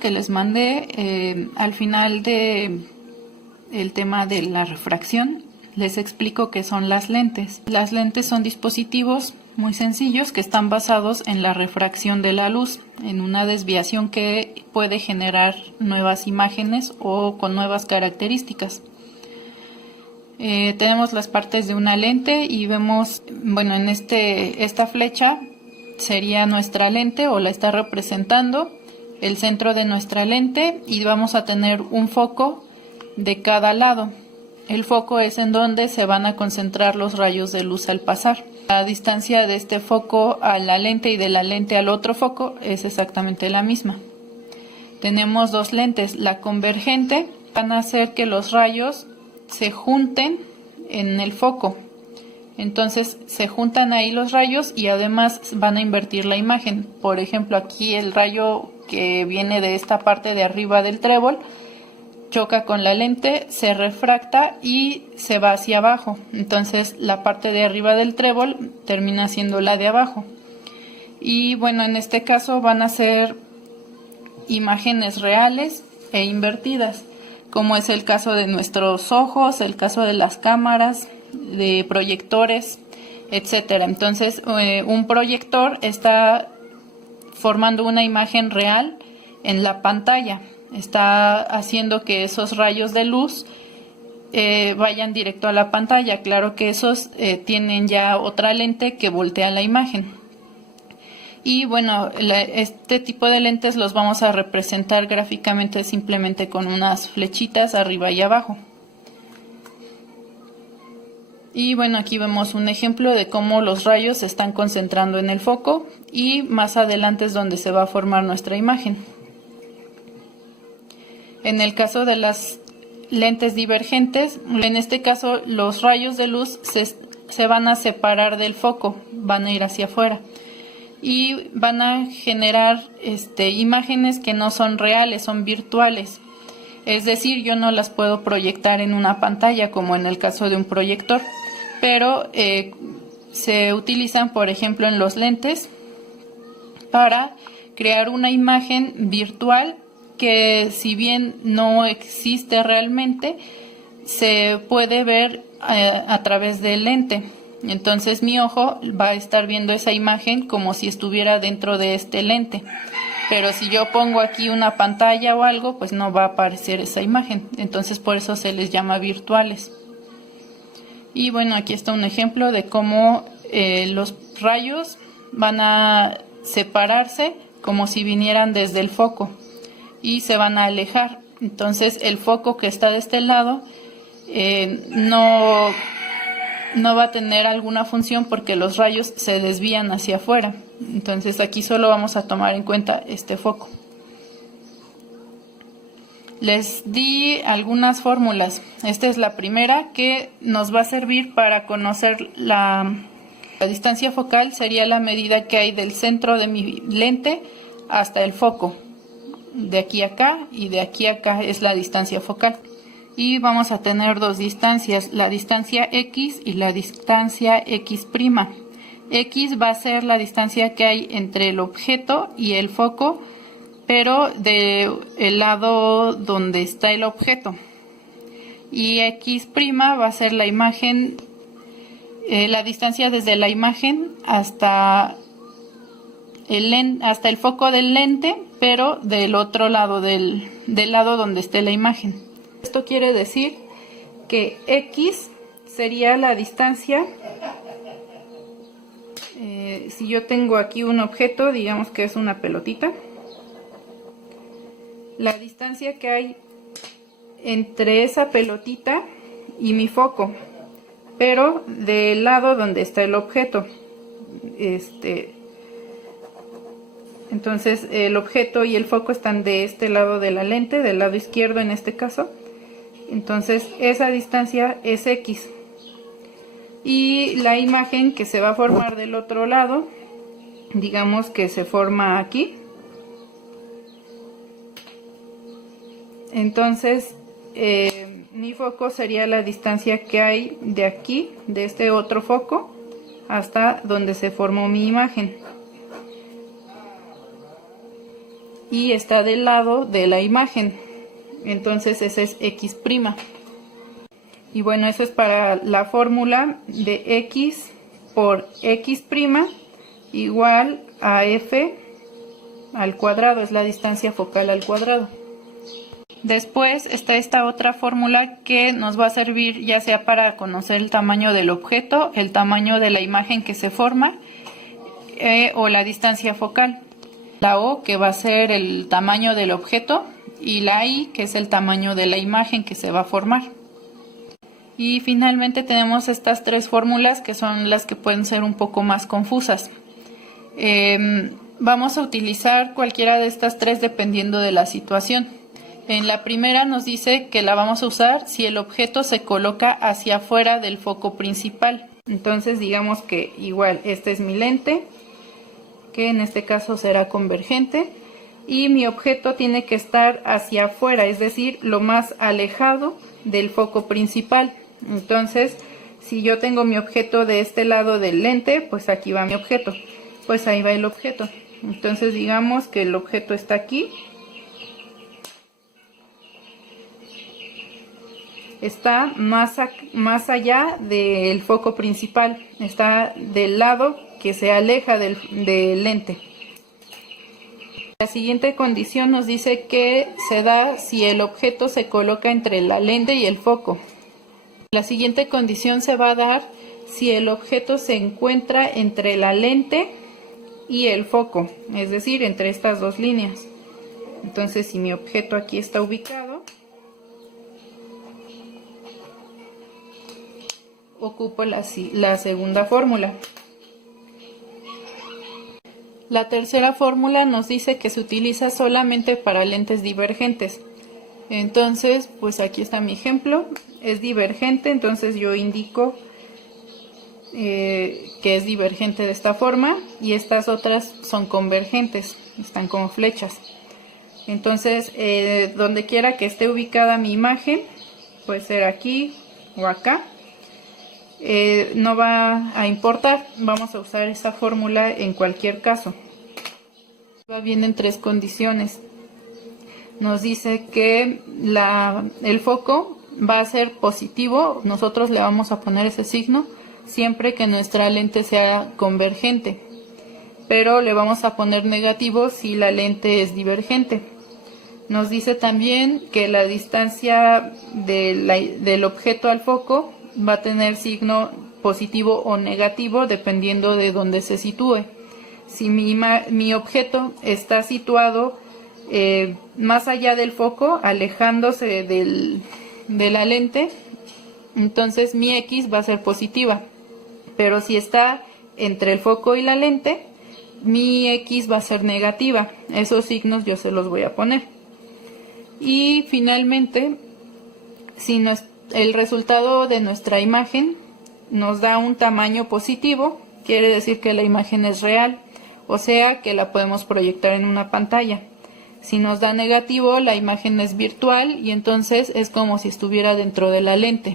Que les mandé al final de el tema de la refracción, les explico qué son las lentes. Las lentes son dispositivos muy sencillos que están basados en la refracción de la luz, en una desviación que puede generar nuevas imágenes o con nuevas características. Tenemos las partes de una lente y vemos, bueno, en esta flecha sería nuestra lente o la está representando el centro de nuestra lente, y vamos a tener un foco de cada lado. El foco es en donde se van a concentrar los rayos de luz al pasar. La distancia de este foco a la lente y de la lente al otro foco es exactamente la misma. Tenemos dos lentes. La convergente van a hacer que los rayos se junten en el foco. Entonces se juntan ahí los rayos y además van a invertir la imagen. Por ejemplo, aquí el rayo que viene de esta parte de arriba del trébol choca con la lente, se refracta y se va hacia abajo. Entonces la parte de arriba del trébol termina siendo la de abajo. Y bueno, en este caso van a ser imágenes reales e invertidas, como es el caso de nuestros ojos, el caso de las cámaras, de proyectores, etcétera. Entonces un proyector está formando una imagen real en la pantalla, está haciendo que esos rayos de luz vayan directo a la pantalla. Claro que esos tienen ya otra lente que voltea la imagen. Y bueno, este tipo de lentes los vamos a representar gráficamente simplemente con unas flechitas arriba y abajo. Y bueno, aquí vemos un ejemplo de cómo los rayos se están concentrando en el foco, y más adelante es donde se va a formar nuestra imagen. En el caso de las lentes divergentes, en este caso los rayos de luz se van a separar del foco, van a ir hacia afuera y van a generar imágenes que no son reales, son virtuales. Es decir, yo no las puedo proyectar en una pantalla como en el caso de un proyector, pero se utilizan, por ejemplo, en los lentes para crear una imagen virtual que, si bien no existe realmente, se puede ver a través del lente. Entonces mi ojo va a estar viendo esa imagen como si estuviera dentro de este lente. Pero si yo pongo aquí una pantalla o algo, pues no va a aparecer esa imagen. Entonces por eso se les llama virtuales. Y bueno, aquí está un ejemplo de cómo los rayos van a separarse como si vinieran desde el foco y se van a alejar. Entonces el foco que está de este lado no va a tener alguna función porque los rayos se desvían hacia afuera. Entonces aquí solo vamos a tomar en cuenta este foco. Les di algunas fórmulas. Esta es la primera, que nos va a servir para conocer la distancia focal. Sería la medida que hay del centro de mi lente hasta el foco. De aquí a acá y de aquí a acá es la distancia focal. Y vamos a tener dos distancias, la distancia X y la distancia X'. X va a ser la distancia que hay entre el objeto y el foco, pero del lado donde está el objeto. Y X' va a ser la imagen, la distancia desde la imagen hasta el foco del lente, pero del otro lado, del lado donde esté la imagen. Esto quiere decir que X sería la distancia. Si yo tengo aquí un objeto, digamos que es una pelotita, la distancia que hay entre esa pelotita y mi foco, pero del lado donde está el objeto. Entonces el objeto y el foco están de este lado de la lente, del lado izquierdo en este caso. Entonces esa distancia es X. Y la imagen que se va a formar del otro lado, digamos que se forma aquí. Entonces mi foco sería la distancia que hay de aquí, de este otro foco, hasta donde se formó mi imagen. y está del lado de la imagen. Entonces ese es x'. Y bueno, eso es para la fórmula de x por x' igual a f al cuadrado, es la distancia focal al cuadrado. Después está esta otra fórmula que nos va a servir ya sea para conocer el tamaño del objeto, el tamaño de la imagen que se forma o la distancia focal. La O, que va a ser el tamaño del objeto, y la I, que es el tamaño de la imagen que se va a formar. Y finalmente tenemos estas tres fórmulas que son las que pueden ser un poco más confusas. Vamos a utilizar cualquiera de estas tres dependiendo de la situación. En la primera nos dice que la vamos a usar si el objeto se coloca hacia afuera del foco principal. Entonces digamos que igual esta es mi lente, que en este caso será convergente, y mi objeto tiene que estar hacia afuera, es decir, lo más alejado del foco principal. Entonces, si yo tengo mi objeto de este lado del lente, pues aquí va mi objeto, pues ahí va el objeto. Entonces digamos que el objeto está aquí, está más allá del foco principal, está del lado que se aleja del lente. La siguiente condición nos dice que se da si el objeto se coloca entre la lente y el foco. La siguiente condición se va a dar si el objeto se encuentra entre la lente y el foco, es decir, entre estas dos líneas. Entonces, si mi objeto aquí está ubicado, ocupo la segunda fórmula. La tercera fórmula nos dice que se utiliza solamente para lentes divergentes. Entonces, pues aquí está mi ejemplo, es divergente, entonces yo indico que es divergente de esta forma, y estas otras son convergentes, están como flechas. Entonces, donde quiera que esté ubicada mi imagen, puede ser aquí o acá, no va a importar, vamos a usar esa fórmula en cualquier caso. Vienen tres condiciones. Nos dice que el foco va a ser positivo, nosotros le vamos a poner ese signo siempre que nuestra lente sea convergente, pero le vamos a poner negativo si la lente es divergente. Nos dice también que la distancia del objeto al foco va a tener signo positivo o negativo dependiendo de dónde se sitúe. Si mi objeto está situado más allá del foco, alejándose de la lente, entonces mi X va a ser positiva. Pero si está entre el foco y la lente, mi X va a ser negativa. Esos signos yo se los voy a poner. Y finalmente, si el resultado de nuestra imagen nos da un tamaño positivo, quiere decir que la imagen es real, o sea que la podemos proyectar en una pantalla. Si nos da negativo, la imagen es virtual y entonces es como si estuviera dentro de la lente.